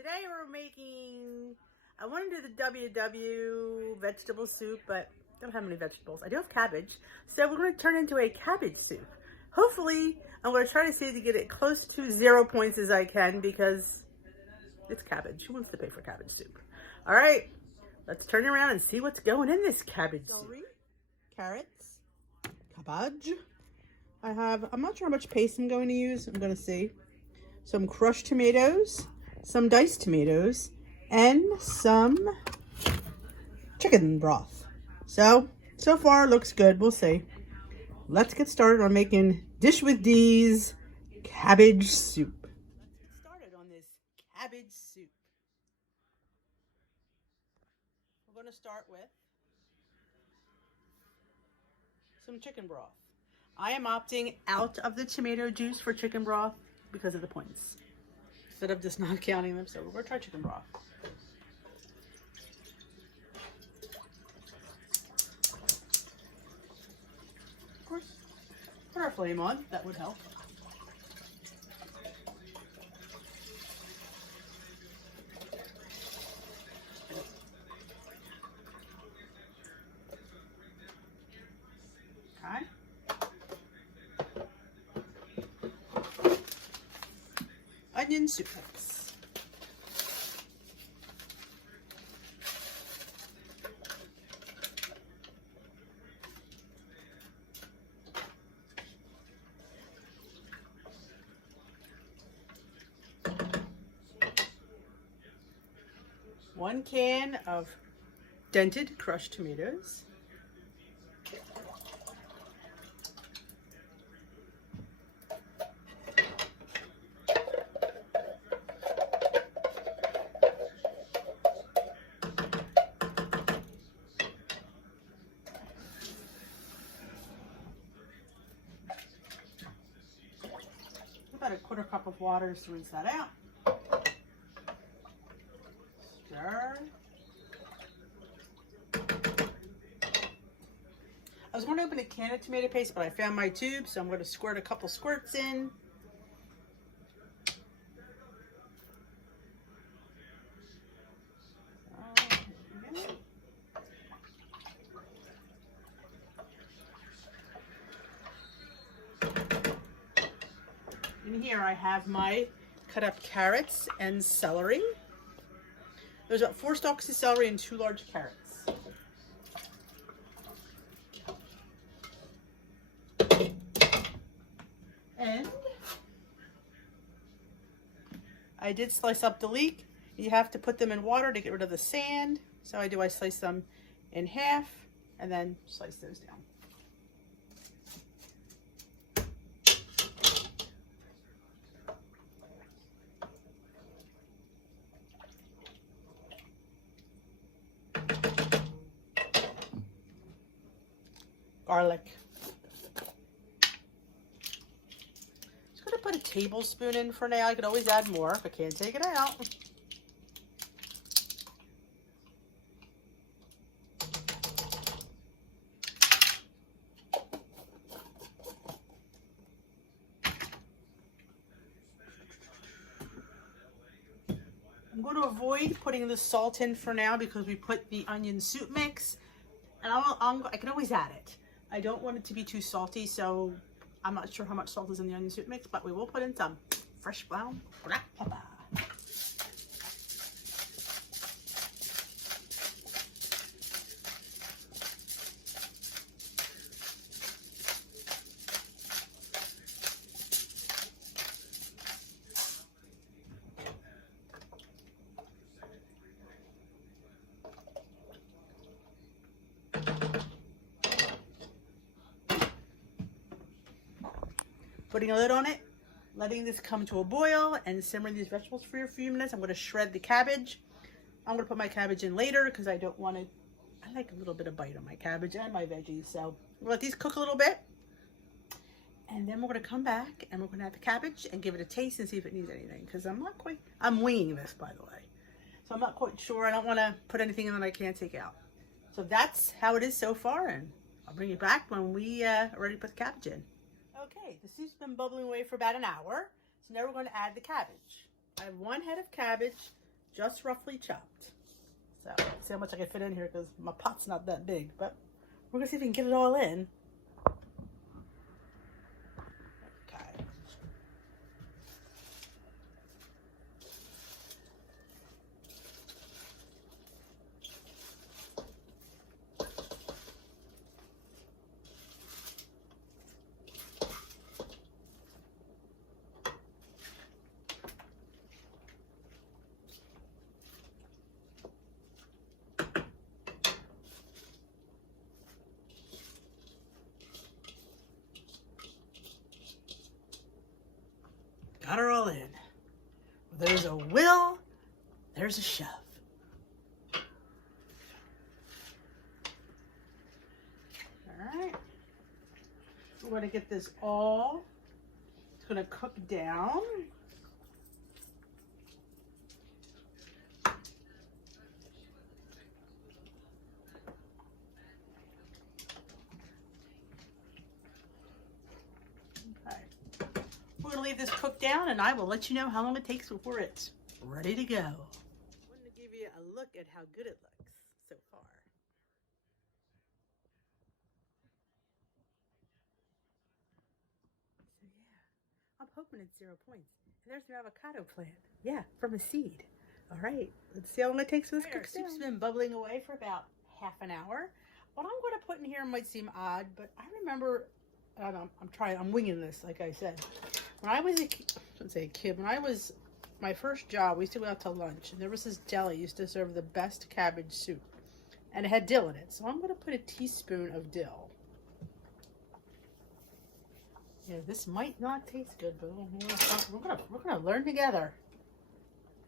Today we're making, I want to do the WW vegetable soup, but I don't have any vegetables. I do have cabbage, so we're going to turn into a cabbage soup. Hopefully, I'm going to try to see to get it close to 0 points as I can because it's cabbage. Who wants to pay for cabbage soup? All right, let's turn it around and see what's going in this cabbage Celery, carrots, cabbage. I'm not sure how much paste I'm going to use. I'm going to see. Some crushed tomatoes, some diced tomatoes, and some chicken broth. So far looks good. We'll see. Let's get started on making Dish with D's cabbage soup. Let's get started on this cabbage soup. We're going to start with some chicken broth. I am opting out of the tomato juice for chicken broth because of the points, instead of just not counting them. So we're going to try chicken broth. Of course, put our flame on. That would help. Okay. Onion soup mix. One can of dented crushed tomatoes. About a quarter cup of water to rinse that out. Stir. I was going to open a can of tomato paste, but I found my tube, so I'm going to squirt a couple squirts in. In here I have my cut up carrots and celery. There's about 4 stalks of celery and 2 large carrots. And I did slice up the leek. You have to put them in water to get rid of the sand. So I slice them in half and then slice those down. Garlic. Just gonna put a tablespoon in for now. I could always add more if I can't take it out. I'm going to avoid putting the salt in for now because we put the onion soup mix, and I can always add it. I don't want it to be too salty, so I'm not sure how much salt is in the onion soup mix, but we will put in some fresh ground black pepper. Putting a lid on it, letting this come to a boil, and simmering these vegetables for a few minutes. I'm going to shred the cabbage. I'm going to put my cabbage in later because I don't want to, I like a little bit of bite on my cabbage and my veggies. So we'll let these cook a little bit. And then we're going to come back and we're going to add the cabbage and give it a taste and see if it needs anything. Because I'm winging this, by the way. So I'm not quite sure. I don't want to put anything in that I can't take out. So that's how it is so far. And I'll bring you back when we are ready to put the cabbage in. Okay, the soup's been bubbling away for about an hour. So now we're going to add the cabbage. I have 1 head of cabbage. just roughly chopped. So, see how much I can fit in here because my pot's not that big, but we're gonna see if we can get it all in. Okay. Got her all in. There's a will, there's a shove. All right. We're going to get this all, it's going to cook down. We're going to leave this cook down and I will let you know how long it takes before it's ready to go. I wanted to give you a look at how good it looks so far. So yeah, I'm hoping it's 0 points. And there's the avocado plant. Yeah, from a seed. All right, let's see how long it takes for this cook down. Soup's been bubbling away for about half an hour. What I'm going to put in here might seem odd, but I remember, I don't know, I'm winging this, like I said. When I was when I was, my first job, we used to go out to lunch, and there was this deli used to serve the best cabbage soup, and it had dill in it. So I'm going to put a teaspoon of dill. Yeah, this might not taste good, but we're gonna learn together.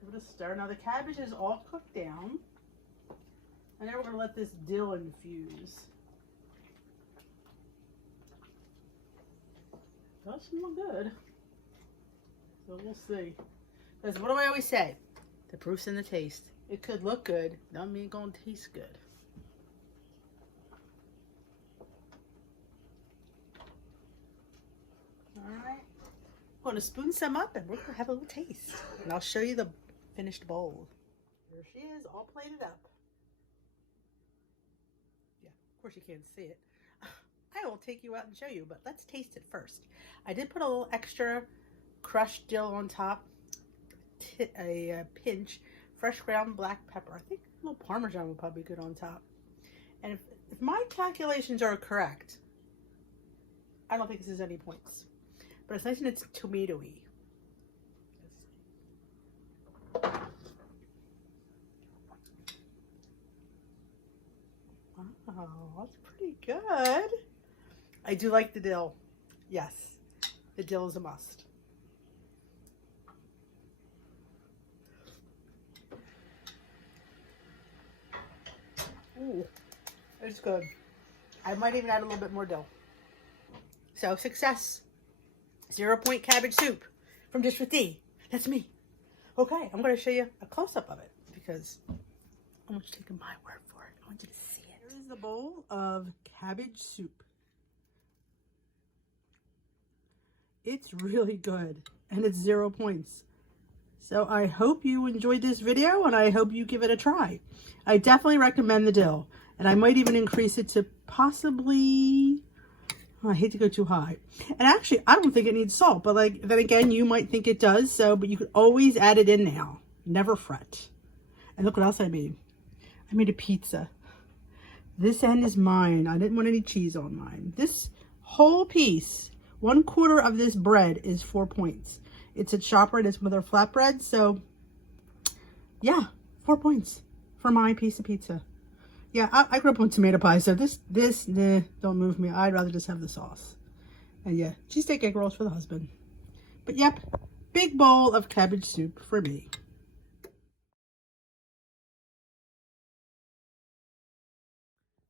We're gonna stir. Now the cabbage is all cooked down, and then we're gonna let this dill infuse. Does smell good. So we'll see. Because what do I always say? The proof's in the taste. It could look good, doesn't mean it's gonna taste good. Alright. I'm gonna spoon some up and we're gonna have a little taste. And I'll show you the finished bowl. Here she is, all plated up. Yeah, of course you can't see it. I will take you out and show you, but let's taste it first. I did put a little extra crushed dill on top, a pinch, fresh ground black pepper. I think a little Parmesan would probably be good on top. And if my calculations are correct, I don't think this is any points. But it's nice and it's tomatoey. Wow, that's pretty good. I do like the dill. Yes, the dill is a must. Ooh, it's good. I might even add a little bit more dill. So success. 0 point cabbage soup from District D. That's me. Okay, I'm going to show you a close-up of it because I want you to take my word for it. I want you to see it. Here is the bowl of cabbage soup. It's really good and it's 0 points. So I hope you enjoyed this video and I hope you give it a try. I definitely recommend the dill and I might even increase it to possibly, I hate to go too high. And actually, I don't think it needs salt, but like, then again, you might think it does. So, but you could always add it in now. Never fret. And look what else I made. I made a pizza. This end is mine. I didn't want any cheese on mine. This whole piece, 1/4 of this bread is 4 points. It's at ShopRite. It's with our flatbread. So yeah, 4 points for my piece of pizza. Yeah, I grew up on tomato pie, so this nah, don't move me. I'd rather just have the sauce. And yeah, cheesesteak egg rolls for the husband. But yep, big bowl of cabbage soup for me.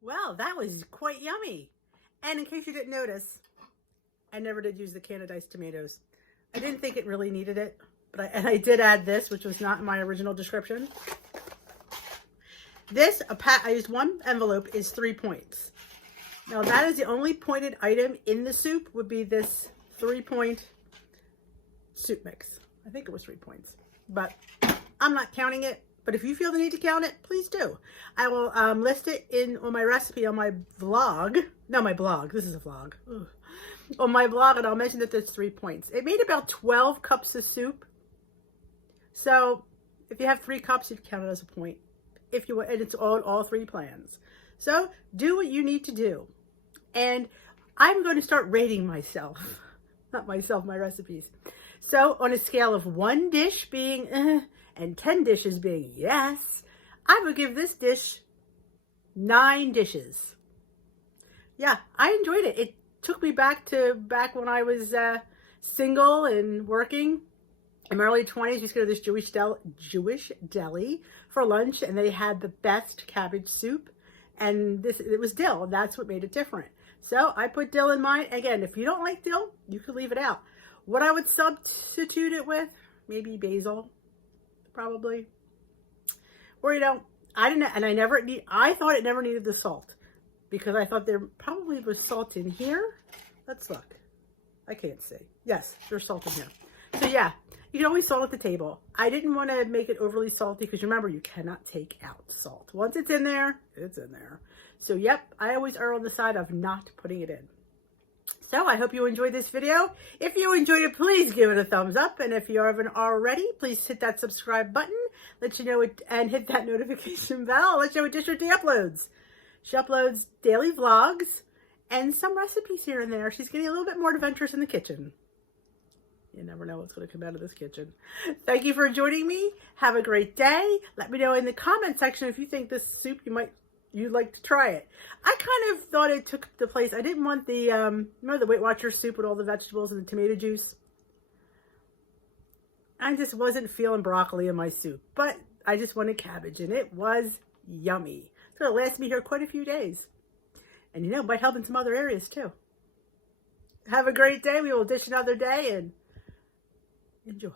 Well, that was quite yummy. And in case you didn't notice, I never did use the can of diced tomatoes. I didn't think it really needed it, but I did add this, which was not in my original description. This, I used 1 envelope, is 3 points. Now that is the only pointed item in the soup would be this 3-point soup mix. I think it was 3 points, but I'm not counting it, but if you feel the need to count it, please do. I will list it on my recipe on my vlog. No, my blog. This is a vlog. Ugh. On my blog, and I'll mention that there's 3 points. It made about 12 cups of soup. So if you have 3 cups, you'd count it as a point. If you want, and it's all 3 plans. So do what you need to do. And I'm going to start rating myself. Not myself, my recipes. So on a scale of 1 dish being and 10 dishes being yes, I would give this dish 9 dishes. Yeah, I enjoyed it. It took me back when I was single and working. In my early 20s, we used to go to this Jewish deli for lunch, and they had the best cabbage soup. And it was dill, and that's what made it different. So I put dill in mine. Again, if you don't like dill, you could leave it out. What I would substitute it with, maybe basil, probably. Or, you know, I thought it never needed the salt, because I thought there probably was salt in here. Let's look. I can't see. Yes, there's salt in here. So yeah, you can always salt at the table. I didn't want to make it overly salty, because remember, you cannot take out salt. Once it's in there, it's in there. So yep, I always err on the side of not putting it in. So I hope you enjoyed this video. If you enjoyed it, please give it a thumbs up. And if you haven't already, please hit that subscribe button, let you know it, and hit that notification bell. Let you know what Dish with D uploads. She uploads daily vlogs and some recipes here and there. She's getting a little bit more adventurous in the kitchen. You never know what's going to come out of this kitchen. Thank you for joining me. Have a great day. Let me know in the comment section if you think this soup you'd like to try it. I kind of thought it took the place. I didn't want the remember the Weight Watchers soup with all the vegetables and the tomato juice. I just wasn't feeling broccoli in my soup, but I just wanted cabbage, and it was yummy. It's going to last me here quite a few days, and you know, might help in some other areas too. Have a great day. We will dish another day, and enjoy.